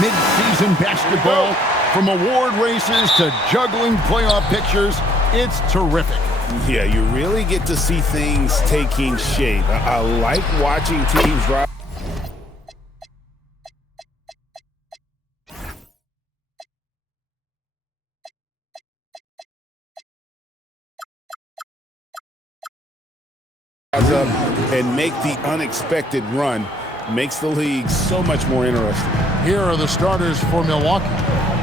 mid-season basketball, from award races to juggling playoff pictures, it's terrific. Yeah, you really get to see things taking shape. I like watching teams rise. Up and make the unexpected run. Makes the league so much more interesting. Here are the starters for Milwaukee.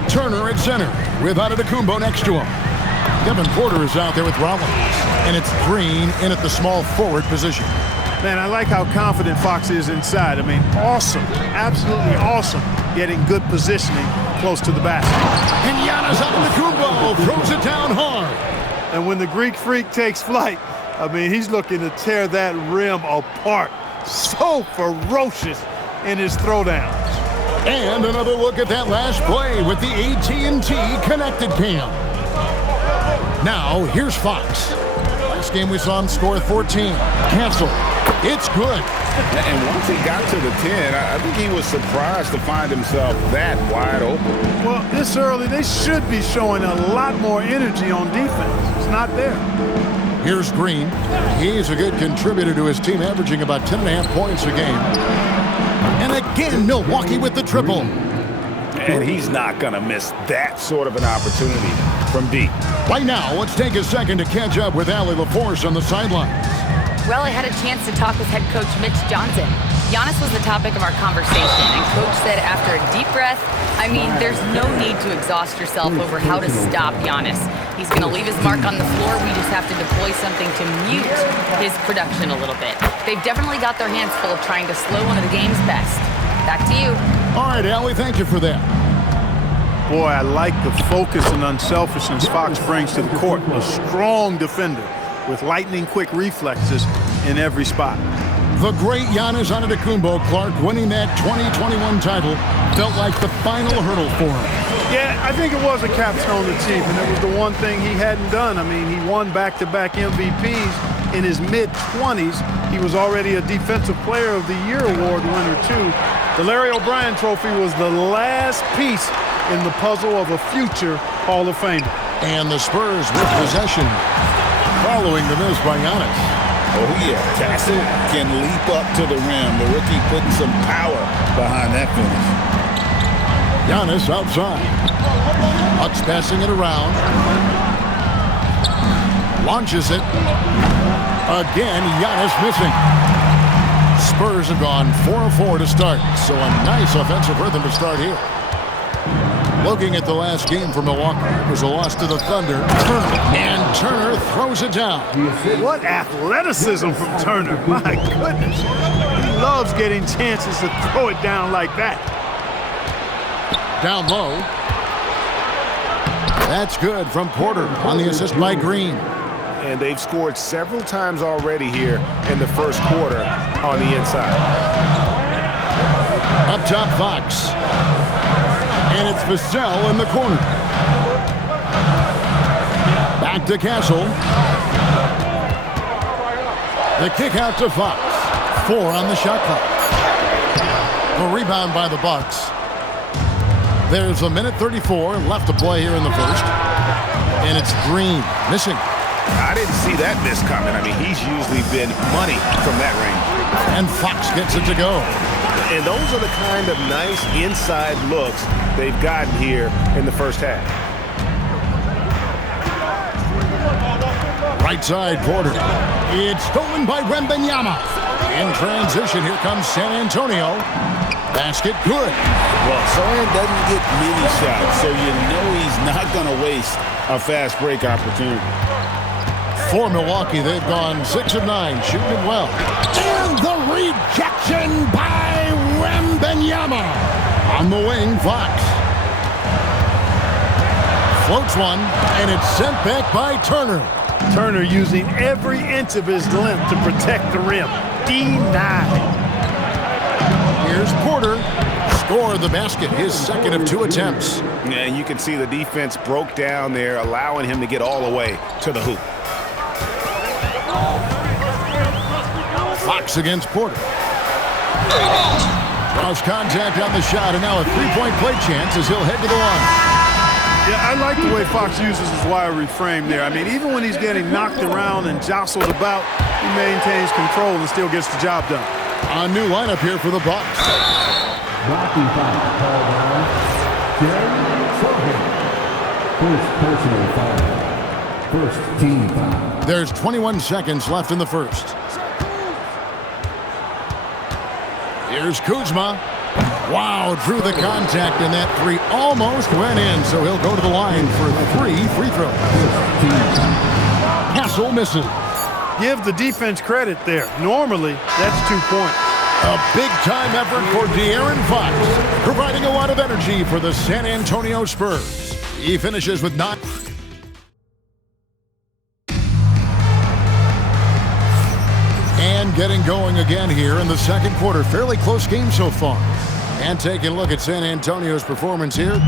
Turner at center with Antetokounmpo next to him. Kevin Porter is out there with Rollins. And it's Green in at the small forward position. Man, I like how confident Fox is inside. I mean, awesome. Absolutely awesome. Getting good positioning close to the basket. And Giannis Antetokounmpo throws it down hard. And when the Greek Freak takes flight, I mean, he's looking to tear that rim apart. So ferocious in his throwdowns. And another look at that last play with the AT&T Connected Cam. Now, here's Fox. Last game we saw him score 14. Cancel. It's good. And once he got to the 10, I think he was surprised to find himself that wide open. Well, this early, they should be showing a lot more energy on defense. It's not there. Here's Green. He's a good contributor to his team, averaging about 10.5 points a game. And again, Milwaukee with the triple. And he's not going to miss that sort of an opportunity from deep. Right now, let's take a second to catch up with Allie LaForce on the sidelines. Well, I had a chance to talk with head coach Mitch Johnson. Giannis was the topic of our conversation, and Coach said after a deep breath, I mean, there's no need to exhaust yourself over how to stop Giannis. He's going to leave his mark on the floor. We just have to deploy something to mute his production a little bit. They've definitely got their hands full of trying to slow one of the game's best. Back to you. All right, Allie, thank you for that. Boy, I like the focus and unselfishness Fox brings to the court. A strong defender with lightning-quick reflexes in every spot. The great Giannis Antetokounmpo, Clark, winning that 2021 title felt like the final hurdle for him. Yeah, I think it was a capstone achievement. It was the one thing he hadn't done. I mean, he won back-to-back MVPs in his mid-20s. He was already a Defensive Player of the Year award winner, too. The Larry O'Brien Trophy was the last piece in the puzzle of a future Hall of Famer. And the Spurs with possession following the miss by Giannis. Oh, yeah. Tassel can leap up to the rim. The rookie putting some power behind that finish. Giannis outside. Bucks passing it around. Launches it. Again, Giannis missing. Spurs have gone 4 of 4 to start. So a nice offensive rhythm to start here. Looking at the last game for Milwaukee, it was a loss to the Thunder. And Turner throws it down. What athleticism from Turner. My goodness. He loves getting chances to throw it down like that. Down low. That's good from Porter on the assist by Green. And they've scored several times already here in the first quarter on the inside. Up top, Fox. And it's Vassell in the corner. Back to Castle. The kick out to Fox. 4 on the shot clock. A rebound by the Bucks. There's a minute 34 left to play here in the first. And it's Green missing. I didn't see that miss coming. I mean, he's usually been money from that range. And Fox gets it to go. And those are the kind of nice inside looks they've gotten here in the first half. Right side, Porter. It's stolen by Wembanyama. In transition, here comes San Antonio. Basket good. Well, San doesn't get many shots, so you know he's not going to waste a fast break opportunity. For Milwaukee, they've gone 6 of 9, shooting it well. And the rejection by Wembanyama. On the wing, Fox. Floats one, and it's sent back by Turner. Turner using every inch of his length to protect the rim. Denied. Here's Porter. Scored the basket, his second of 2 attempts. Yeah, and you can see the defense broke down there, allowing him to get all the way to the hoop. Fox against Porter. Draws contact on the shot, and now a three-point play chance as he'll head to the line. Yeah, I like the way Fox uses his wire reframe there. I mean, even when he's getting knocked around and jostled about, he maintains control and still gets the job done. A new lineup here for the Bucks. First personal foul. First team foul. There's 21 seconds left in the first. Here's Kuzma. Wow, drew the contact, and that three almost went in, so he'll go to the line for 3 free throws. Castle misses. Give the defense credit there. Normally, that's 2 points. A big-time effort for De'Aaron Fox, providing a lot of energy for the San Antonio Spurs. He finishes with 9. And getting going again here in the second quarter. Fairly close game so far. And taking a look at San Antonio's performance here.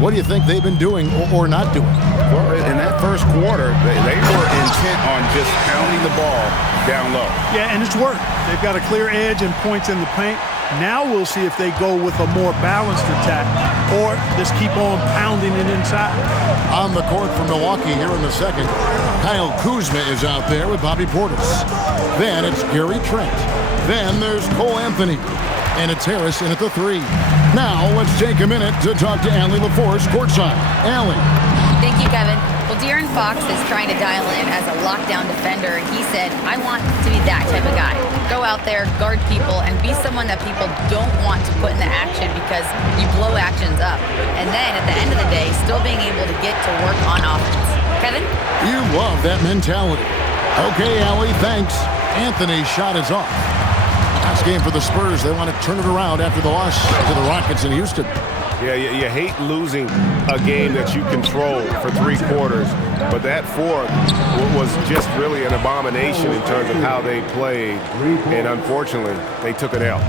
What do you think they've been doing or not doing? Well, in that first quarter, they were intent on just pounding the ball down low. Yeah, and it's worked. They've got a clear edge and points in the paint. Now we'll see if they go with a more balanced attack or just keep on pounding it inside. On the court for Milwaukee here in the second, Kyle Kuzma is out there with Bobby Portis. Then it's Gary Trent. Then there's Cole Anthony. And it's Harris in at the 3. Now let's take a minute to talk to Allie LaForce courtside. Allie. Thank you, Kevin. Well, De'Aaron Fox is trying to dial in as a lockdown defender, and he said, I want to be that type of guy. Go out there, guard people, and be someone that people don't want to put in the action because you blow actions up. And then at the end of the day, still being able to get to work on offense. Kevin? You love that mentality. Okay, Allie, thanks. Anthony's shot is off. Last game for the Spurs. They want to turn it around after the loss to the Rockets in Houston. Yeah, you hate losing a game that you control for 3 quarters, but that fourth was just really an abomination in terms of how they played, and unfortunately, they took an L.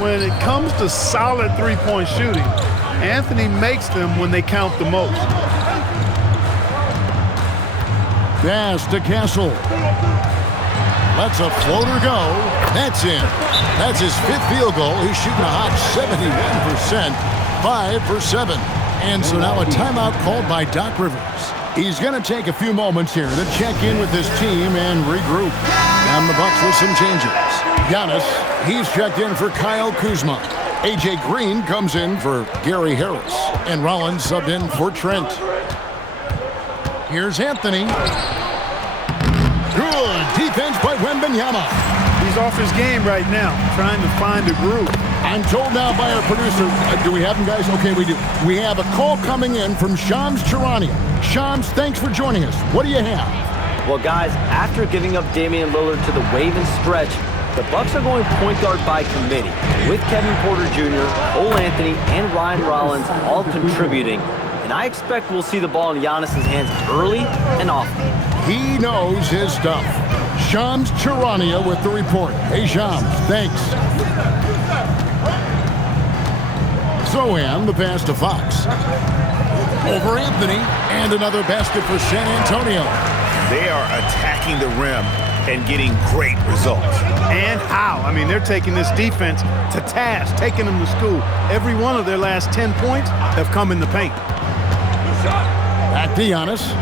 When it comes to solid three-point shooting, Anthony makes them when they count the most. Pass to Castle. Lets a floater go. That's in. That's his 5th field goal. He's shooting a hot 71%. 5 for 7. And so now a timeout called by Doc Rivers. He's going to take a few moments here to check in with his team and regroup. And the Bucks with some changes. Giannis, he's checked in for Kyle Kuzma. A.J. Green comes in for Gary Harris. And Rollins subbed in for Trent. Here's Anthony. Good defense by Wembanyama. He's off his game right now, trying to find a groove. I'm told now by our producer, do we have him, guys? Okay, we do. We have a call coming in from Shams Charania. Shams, thanks for joining us. What do you have? Well, guys, after giving up Damian Lillard to the wave and stretch, the Bucks are going point guard by committee, with Kevin Porter Jr., Cole Anthony, and Ryan Rollins all contributing. And I expect we'll see the ball in Giannis' hands early and often. He knows his stuff. Shams Charania with the report. Hey, Shams, thanks. Zohan, the pass to Fox. Over Anthony, and another basket for San Antonio. They are attacking the rim and getting great results. And how? I mean, they're taking this defense to task, taking them to school. Every one of their last 10 points have come in the paint. Back to Giannis.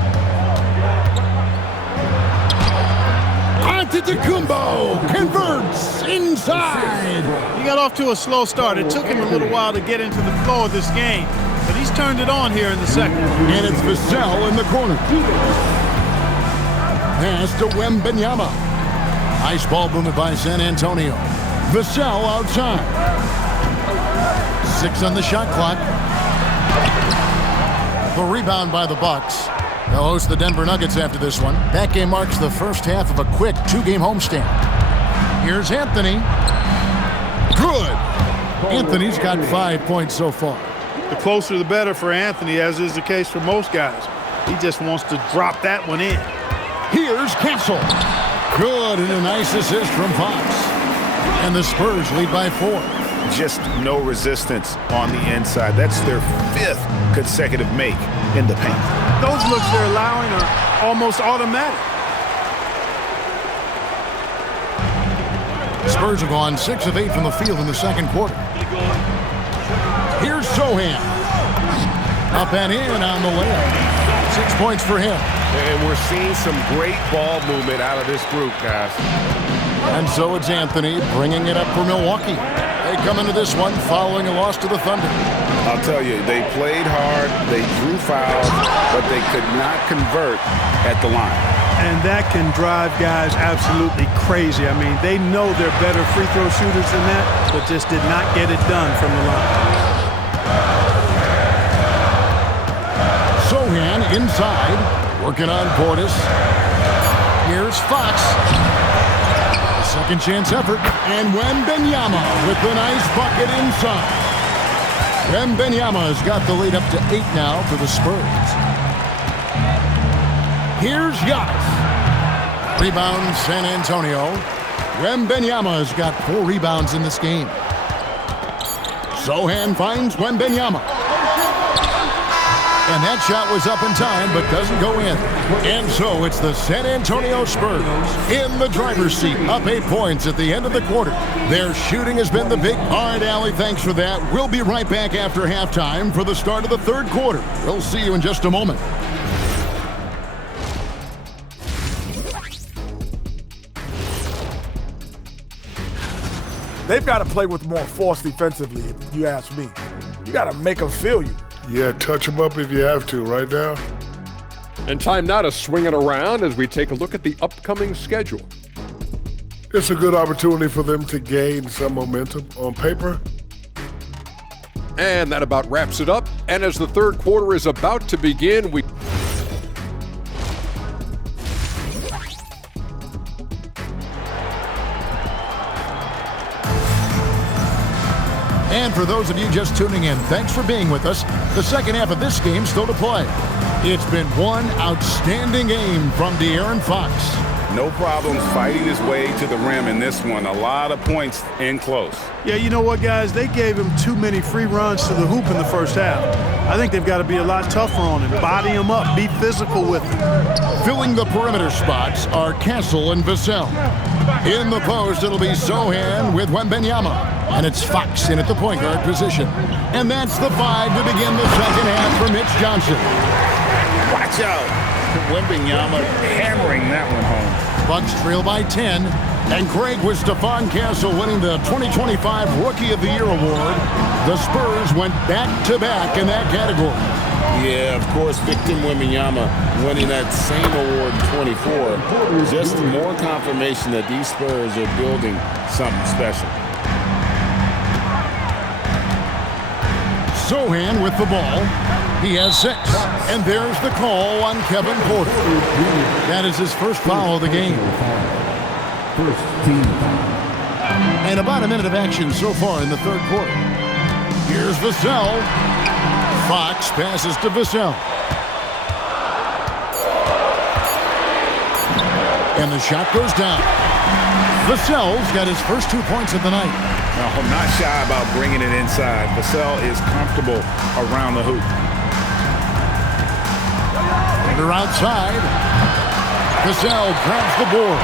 Antetokounmpo converts inside. He got off to a slow start. It took him a little while to get into the flow of this game, but he's turned it on here in the second. And it's Vassell in the corner. Pass to Wembanyama. Ice ball movement by San Antonio. Vassell outside. 6 on the shot clock. The rebound by the Bucks. They'll host the Denver Nuggets after this one. That game marks the first half of a quick 2-game homestand. Here's Anthony. Good. Anthony's got 5 points so far. The closer the better for Anthony, as is the case for most guys. He just wants to drop that one in. Here's Castle. Good, and a nice assist from Fox. And the Spurs lead by 4. Just no resistance on the inside. That's their 5th consecutive make in the paint. Those looks they're allowing are almost automatic. Spurs have gone 6 of 8 from the field in the second quarter. Here's Sohan. Up and in on the layup. 6 points for him. And we're seeing some great ball movement out of this group, guys. And so it's Anthony bringing it up for Milwaukee. They come into this one following a loss to the Thunder. I'll tell you, they played hard, they drew fouls, but they could not convert at the line. And that can drive guys absolutely crazy. I mean, they know they're better free throw shooters than that, but just did not get it done from the line. Sohan inside, working on Portis. Here's Fox. Second chance effort, and Wembanyama with the nice bucket inside. Wembanyama has got the lead up to 8 now for the Spurs. Here's Giannis. Rebound San Antonio. Wembanyama has got 4 rebounds in this game. Sohan finds Wembanyama. And that shot was up in time, but doesn't go in. And so it's the San Antonio Spurs in the driver's seat, up 8 points at the end of the quarter. Their shooting has been the big. All right, Allie, thanks for that. We'll be right back after halftime for the start of the third quarter. We'll see you in just a moment. They've got to play with more force defensively, if you ask me. You got to make them feel you. Yeah, touch them up if you have to right now. And time now to swing it around as we take a look at the upcoming schedule. It's a good opportunity for them to gain some momentum on paper. And that about wraps it up. And as the third quarter is about to begin, we... And for those of you just tuning in, thanks for being with us. The second half of this game still to play. It's been one outstanding game from De'Aaron Fox. No problems fighting his way to the rim in this one. A lot of points in close. Yeah, you know what, guys? They gave him too many free runs to the hoop in the first half. I think they've got to be a lot tougher on him. Body him up. Be physical with him. Filling the perimeter spots are Castle and Vassell. In the post, it'll be Sohan with Wembanyama. And it's Fox in at the point guard position. And that's the 5 to begin the second half for Mitch Johnson. Watch out. Wembanyama hammering that one home. Bucks trail by 10. And Craig with Stephon Castle winning the 2025 Rookie of the Year award. The Spurs went back-to-back in that category. Yeah, of course, Victor Wembanyama winning that same award in 24. Just more confirmation that these Spurs are building something special. Sohan with the ball. He has 6. And there's the call on Kevin Porter. That is his first foul of the game. First team foul. And about a minute of action so far in the third quarter. Here's Vassell. Fox passes to Vassell. And the shot goes down. Vassell's got his first 2 points of the night. No, not shy about bringing it inside. Vassell is comfortable around the hoop. They're outside. Vassell grabs the board.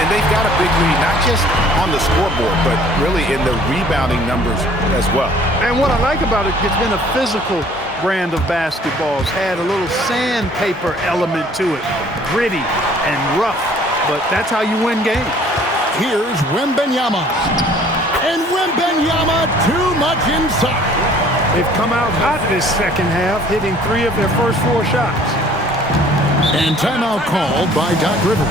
And they've got a big lead, not just on the scoreboard, but really in the rebounding numbers as well. And what I like about it, it's been a physical brand of basketball. It's had a little sandpaper element to it. Gritty and rough, but that's how you win games. Here's Wembanyama. And Wembanyama too much inside. They've come out hot this second half, hitting 3 of their first 4 shots. And timeout called by Doc Rivers.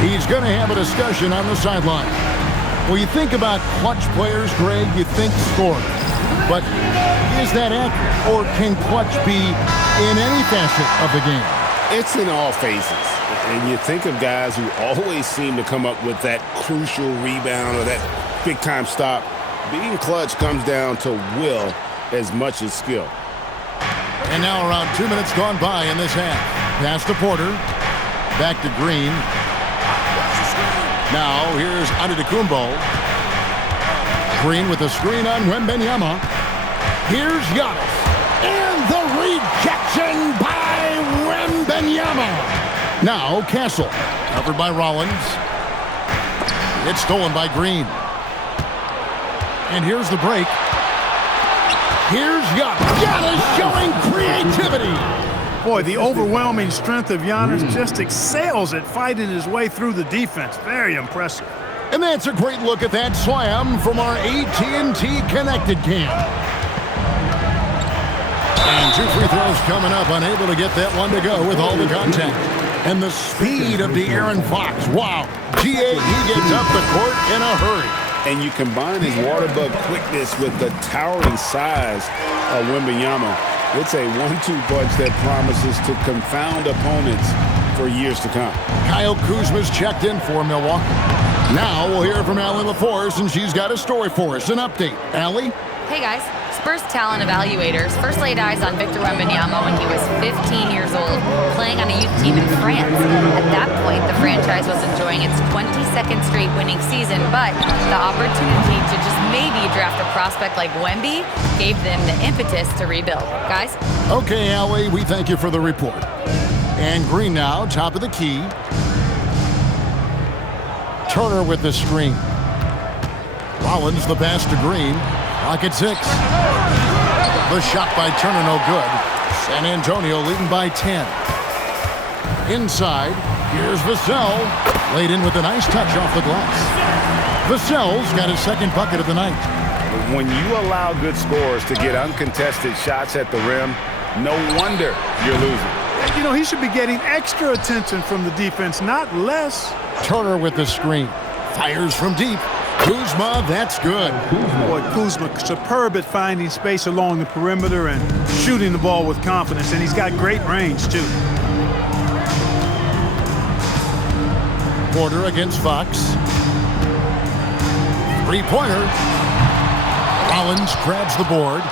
He's going to have a discussion on the sideline. Well, you think about clutch players, Greg, you think scoring. But is that accurate? Or can clutch be in any facet of the game? It's in all phases. And you think of guys who always seem to come up with that crucial rebound or that big-time stop. Being clutch comes down to will as much as skill. And now around 2 minutes gone by in this half. Pass to Porter. Back to Green. Now here's Antetokounmpo. Green with a screen on Wembanyama. Here's Giannis. And the rejection by Wembanyama. Now Castle. Covered by Rollins. It's stolen by Green. And here's the break. Here's Giannis showing creativity. Boy, the overwhelming strength of Giannis just excels at fighting his way through the defense. Very impressive. And that's a great look at that slam from our AT&T Connected Cam. And 2 free throws coming up, unable to get that one to go with all the contact. And the speed of De'Aaron Fox. Wow. He gets up the court in a hurry. And you combine his water bug quickness with the towering size of Wembanyama. It's a 1-2 punch that promises to confound opponents for years to come. Kyle Kuzma's checked in for Milwaukee. Now we'll hear from Allie LaForce, and she's got a story for us. An update. Allie? Hey guys, Spurs talent evaluators first laid eyes on Victor Wembanyama when he was 15 years old, playing on a youth team in France. At that point, the franchise was enjoying its 22nd straight winning season, but the opportunity to just maybe draft a prospect like Wemby gave them the impetus to rebuild. Guys? Okay, Allie, we thank you for the report. And Green now, top of the key. Turner with the screen. Rollins the pass to Green. Clock at 6. The shot by Turner no good. San Antonio leading by 10. Inside, here's Vassell. Laid in with a nice touch off the glass. Vassell's got his second bucket of the night. When you allow good scorers to get uncontested shots at the rim, no wonder you're losing. You know, he should be getting extra attention from the defense, not less. Turner with the screen. Fires from deep. Kuzma, that's good. Boy, Kuzma, superb at finding space along the perimeter and shooting the ball with confidence, and he's got great range, too. Porter against Fox. Three-pointer. Rollins grabs the board.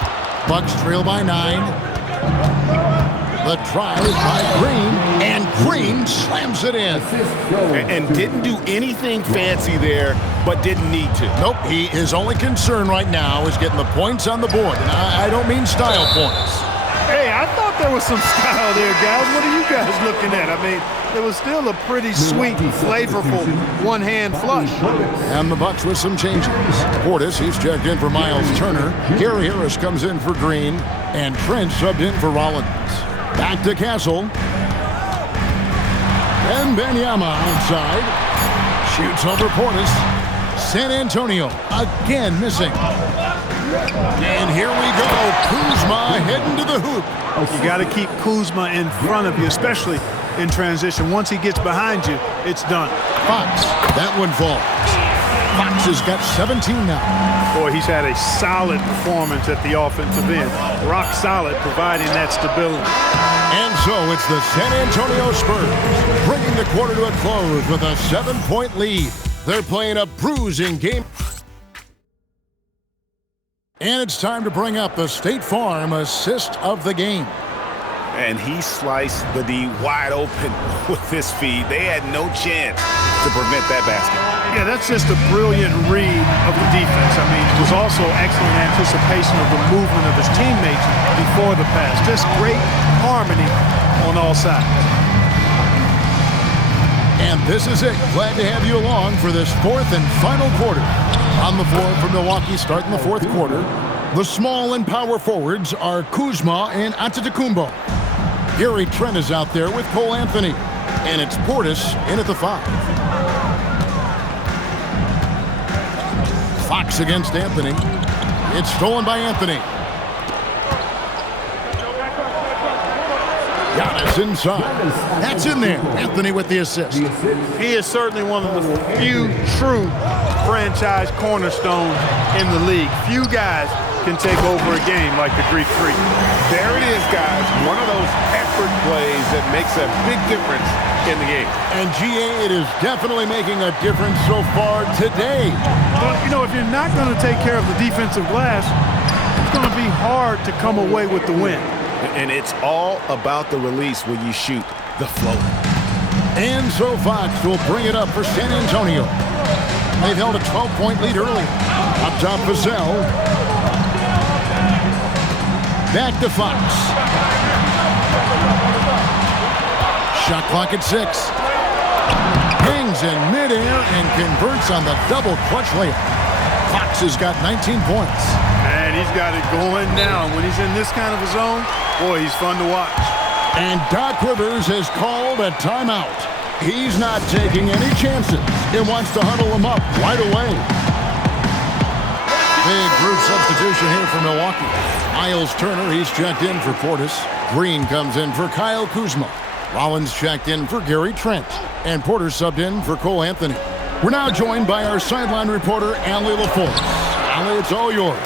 Bucks trail by 9. The drive by Green, and Green slams it in. And didn't do anything fancy there, but didn't need to. Nope, his only concern right now is getting the points on the board. And I don't mean style points. Hey, I thought there was some style there, guys. What are you guys looking at? I mean, it was still a pretty sweet, flavorful one-hand flush. And the Bucks with some changes. Portis, he's checked in for Miles Turner. Gary Harris comes in for Green. And Trent subbed in for Rollins. Back to Castle. And Wembanyama outside. Shoots over Portis. San Antonio again missing. And here we go. Kuzma heading to the hoop. You got to keep Kuzma in front of you, especially in transition. Once he gets behind you, it's done. Fox, that one falls. Fox has got 17 now. Boy, he's had a solid performance at the offensive end. Rock solid, providing that stability. And so it's the San Antonio Spurs bringing the quarter to a close with a 7-point lead. They're playing a bruising game. And it's time to bring up the State Farm assist of the game. And he sliced the D wide open with his feed. They had no chance to prevent that basket. Yeah, that's just a brilliant read of the defense. I mean, it was also excellent anticipation of the movement of his teammates before the pass. Just great harmony on all sides. And this is it. Glad to have you along for this fourth and final quarter. On the floor for Milwaukee starting the fourth quarter. The small and power forwards are Kuzma and Antetokounmpo. Gary Trent is out there with Cole Anthony. And it's Portis in at the 5. Fox against Anthony. It's stolen by Anthony. Giannis inside. That's in there. Anthony with the assist. He is certainly one of the few true franchise cornerstones in the league. Few guys can take over a game like the Greek Freak. There it is, guys. One of those effort plays that makes a big difference in the game. And GA, it is definitely making a difference so far today. Well, you know, if you're not going to take care of the defensive glass, it's going to be hard to come away with the win. And it's all about the release when you shoot the floater. And so Fox will bring it up for San Antonio. They've held a 12-point lead early. Up top, Vassell. Back to Fox. Shot clock at 6. Hangs in midair and converts on the double clutch layup. Fox has got 19 points. And he's got it going now. When he's in this kind of a zone, boy, he's fun to watch. And Doc Rivers has called a timeout. He's not taking any chances. He wants to huddle them up right away. Big group substitution here for Milwaukee. Miles Turner, he's checked in for Portis. Green comes in for Kyle Kuzma. Rollins checked in for Gary Trent. And Porter subbed in for Cole Anthony. We're now joined by our sideline reporter, Allie LaForce. Allie, it's all yours.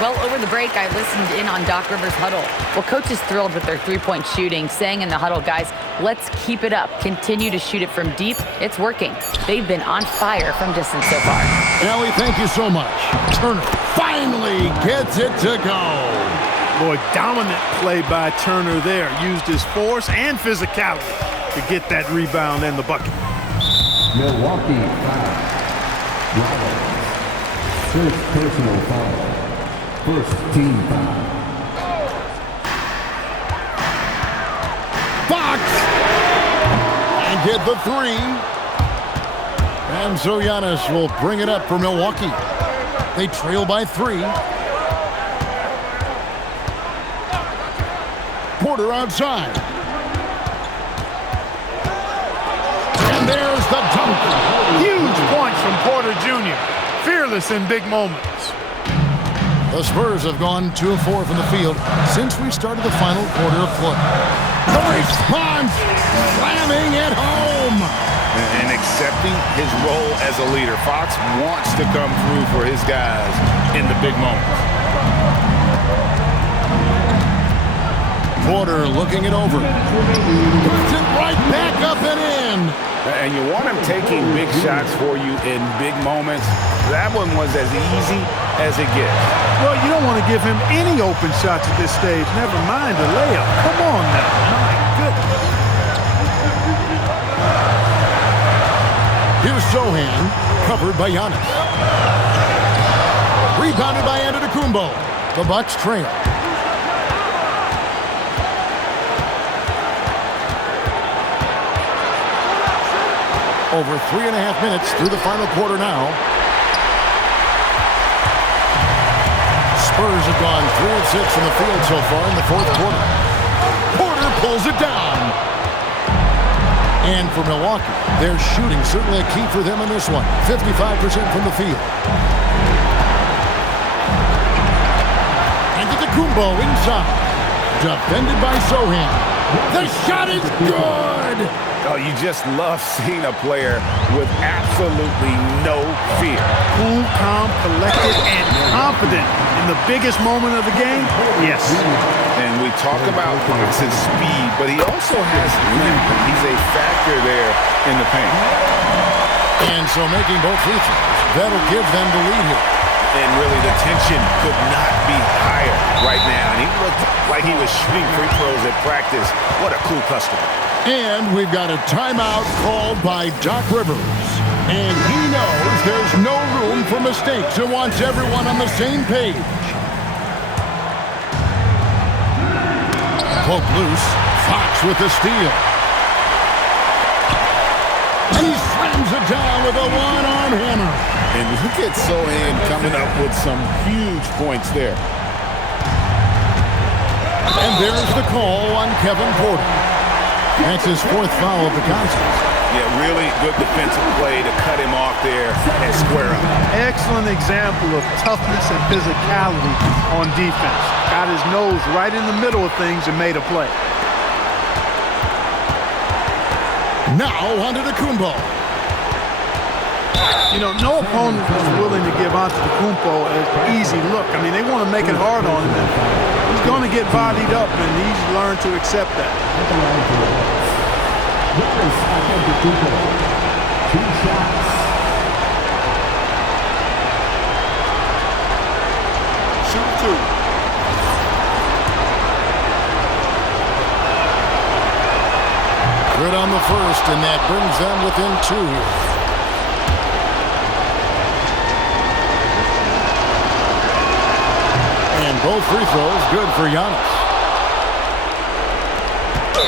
Well, over the break, I listened in on Doc Rivers' huddle. Well, coach is thrilled with their three-point shooting, saying in the huddle, guys, let's keep it up. Continue to shoot it from deep. It's working. They've been on fire from distance so far. Allie, thank you so much. Turner finally gets it to go. Boy, dominant play by Turner there. Used his force and physicality to get that rebound and the bucket. Milwaukee foul. Rollins. First personal foul. First team foul. Fox! And get the three. And so Giannis will bring it up for Milwaukee. They trail by 3. Porter outside. And there's the dunk. Huge points from Porter Jr. Fearless in big moments. The Spurs have gone 2 of 4 from the field since we started the final quarter of play. The response, slamming it home. And accepting his role as a leader. Fox wants to come through for his guys in the big moments. Porter looking it over. Puts it right back up and in. And you want him taking big shots for you in big moments. That one was as easy as it gets. Well, you don't want to give him any open shots at this stage. Never mind a layup. Come on now. My goodness. Here's Sohan, covered by Giannis. Rebounded by Antetokounmpo. The Bucks trail. Over 3.5 minutes through the final quarter now. Spurs have gone 3 of 6 from the field so far in the fourth quarter. Porter pulls it down. And for Milwaukee, their shooting certainly a key for them in this one. 55% from the field. Antetokounmpo inside. Defended by Sohan. The shot is good! Oh, you just love seeing a player with absolutely no fear. Cool, calm, collected, and confident in the biggest moment of the game? Yes. And we talk about Fox's speed, but he also has length. He's a factor there in the paint. And so making both free throws, that'll give them the lead here. And really the tension could not be higher right now. And he looked like he was shooting free throws at practice. What a cool customer. And we've got a timeout called by Doc Rivers. And he knows there's no room for mistakes and wants everyone on the same page. Poke loose. Fox with the steal. And he slams it down with a one-arm hammer. And look at Sohan coming up with some huge points there. And there's the call on Kevin Porter. That's his 4th foul of the contest. Yeah, really good defensive play to cut him off there and square up. Excellent example of toughness and physicality on defense. Got his nose right in the middle of things and made a play. Now on to Antetokounmpo. You know, no opponent was willing to give Antetokounmpo an easy look. I mean, they want to make it hard on him. And he's going to get bodied up, and he's learned to accept that. Shoot 2. Good on the first, and that brings them within 2 here. And both free throws good for Giannis.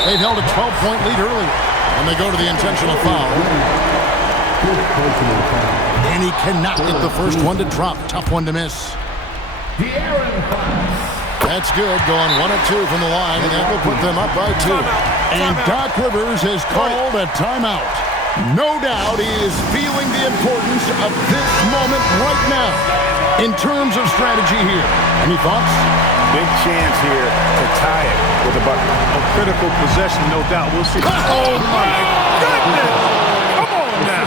They've held a 12-point lead earlier, and they go to the intentional foul. And he cannot get the first one to drop. Tough one to miss. That's good, going 1 of 2 from the line, and that will put them up by 2. And Doc Rivers has called a timeout. No doubt he is feeling the importance of this moment right now in terms of strategy here. Any thoughts? Big chance here to tie it with a bucket. A critical possession, no doubt. We'll see. Oh, my goodness! Come on now.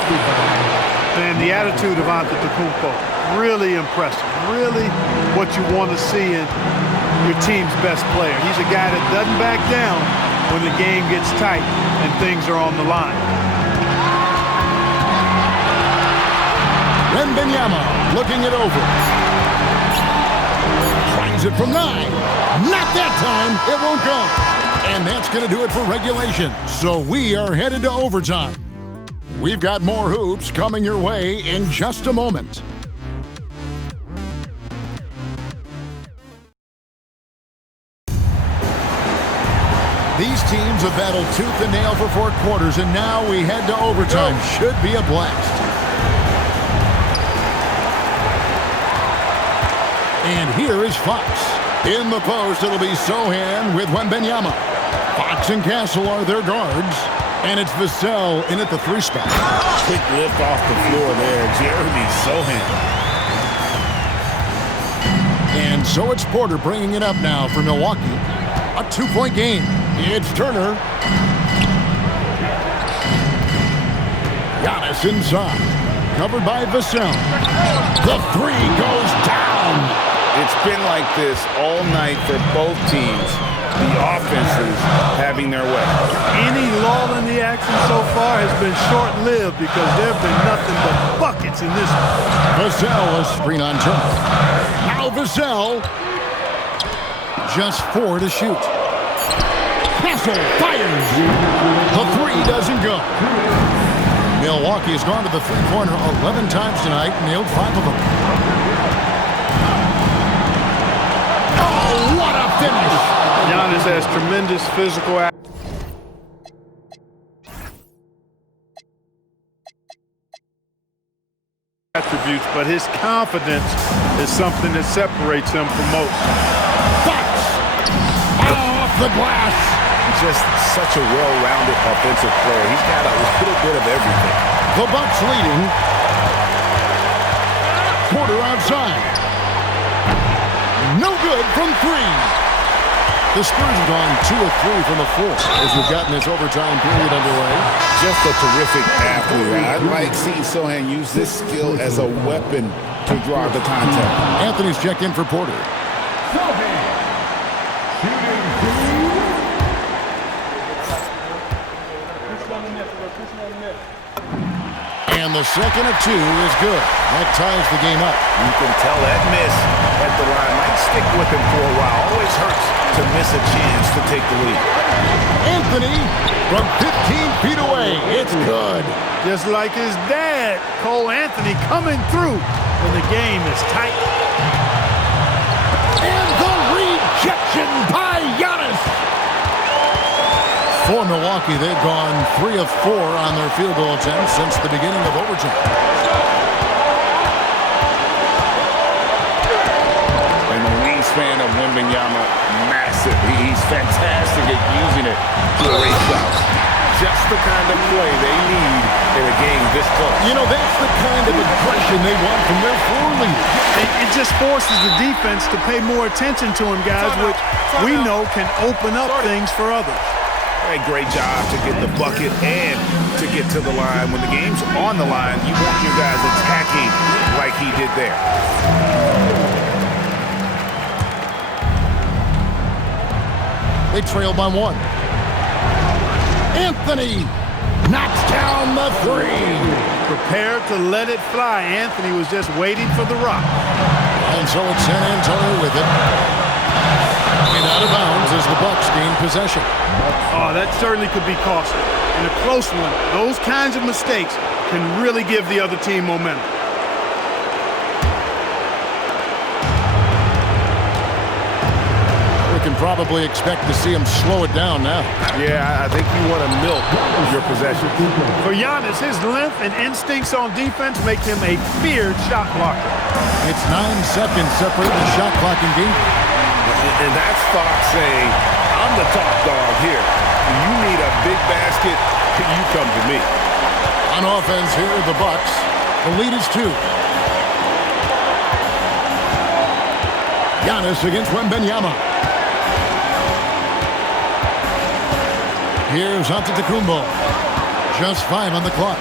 Man, the attitude of Antetokounmpo, really impressive. Really what you want to see in your team's best player. He's a guy that doesn't back down when the game gets tight and things are on the line. Wembanyama looking it over. Finds it from 9. Not that time. It won't go. And that's going to do it for regulation. So we are headed to overtime. We've got more hoops coming your way in just a moment. These teams have battled tooth and nail for 4 quarters, and now we head to overtime. Should be a blast. And here is Fox. In the post, it'll be Sohan with Wembanyama. Fox and Castle are their guards. And it's Vassell in at the 3 spot. Quick lift off the floor there. Jeremy Sohan. And so it's Porter bringing it up now for Milwaukee. A 2-point game. It's Turner. Giannis inside. Covered by Vassell. The 3 goes down. It's been like this all night for both teams. The offenses having their way. Any lull in the action so far has been short-lived because there have been nothing but buckets in this one. Vassell, a screen on Turner. Now Vassell. Just 4 to shoot. Castle fires. The 3 doesn't go. Milwaukee has gone to the three-pointer 11 times tonight, nailed 5 of them. Oh, what a finish! Giannis has tremendous physical attributes, but his confidence is something that separates him from most. Fox! Off the glass! Just such a well-rounded offensive player. He's got a little bit of everything. The Bucks leading. Porter outside. No good from 3. The Spurs have gone 2 of 3 from the floor as we've gotten this overtime period underway. Just a terrific athlete. I like seeing Sohan use this skill as a weapon to draw the contact. Anthony's checked in for Porter. And the second of 2 is good. That ties the game up. You can tell that miss at the line might stick with him for a while. Always hurts to miss a chance to take the lead. Anthony from 15 feet away. It's good. Just like his dad, Cole Anthony, coming through when the game is tight. And the rejection by Giannis. For Milwaukee, they've gone 3 of 4 on their field goal attempts since the beginning of overtime. And the wingspan of Wembanyama, massive. He's fantastic at using it to erase shots. Just the kind of play they need in a game this close. You know, that's the kind of aggression they want from their floor leader. It just forces the defense to pay more attention to him, guys, which we know can open up things for others. A great job to get the bucket and to get to the line. When the game's on the line, you want your guys attacking like he did there. They trail by 1. Anthony knocks down the 3. Prepared to let it fly. Anthony was just waiting for the rock. And so it's San Antonio with it. And out of bounds as the Bucks gain possession. Oh, that certainly could be costly. In a close one, those kinds of mistakes can really give the other team momentum. can probably expect to see him slow it down now. Yeah, I think you want to milk your possession. For Giannis, his length and instincts on defense make him a feared shot blocker. It's 9 seconds separating the shot clock and game. And that's Fox saying, I'm the top dog here. You need a big basket, you come to me. On offense here, the Bucks. The lead is 2. Giannis against Wembanyama. Here's Antetokounmpo. Just 5 on the clock.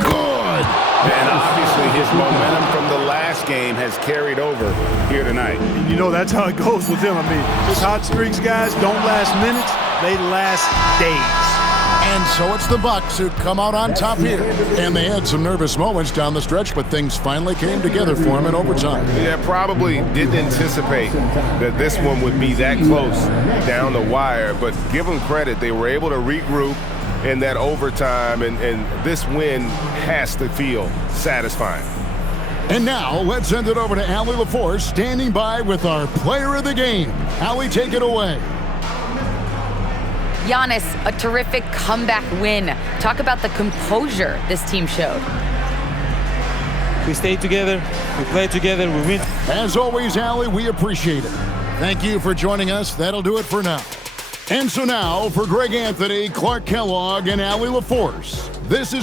Good. And obviously his momentum from the last game has carried over here tonight. You know, that's how it goes with him. I mean, his hot streaks, guys, don't last minutes. They last days. And so it's the Bucks who come out on top here. And they had some nervous moments down the stretch, but things finally came together for them in overtime. Yeah, probably didn't anticipate that this one would be that close down the wire, but give them credit. They were able to regroup in that overtime, and this win has to feel satisfying. And now, let's send it over to Allie LaForce, standing by with our player of the game. Allie, take it away. Giannis, a terrific comeback win. Talk about the composure this team showed. We stayed together, we played together, we win. As always, Allie, we appreciate it. Thank you for joining us. That'll do it for now. And so now, for Greg Anthony, Clark Kellogg, and Allie LaForce, this is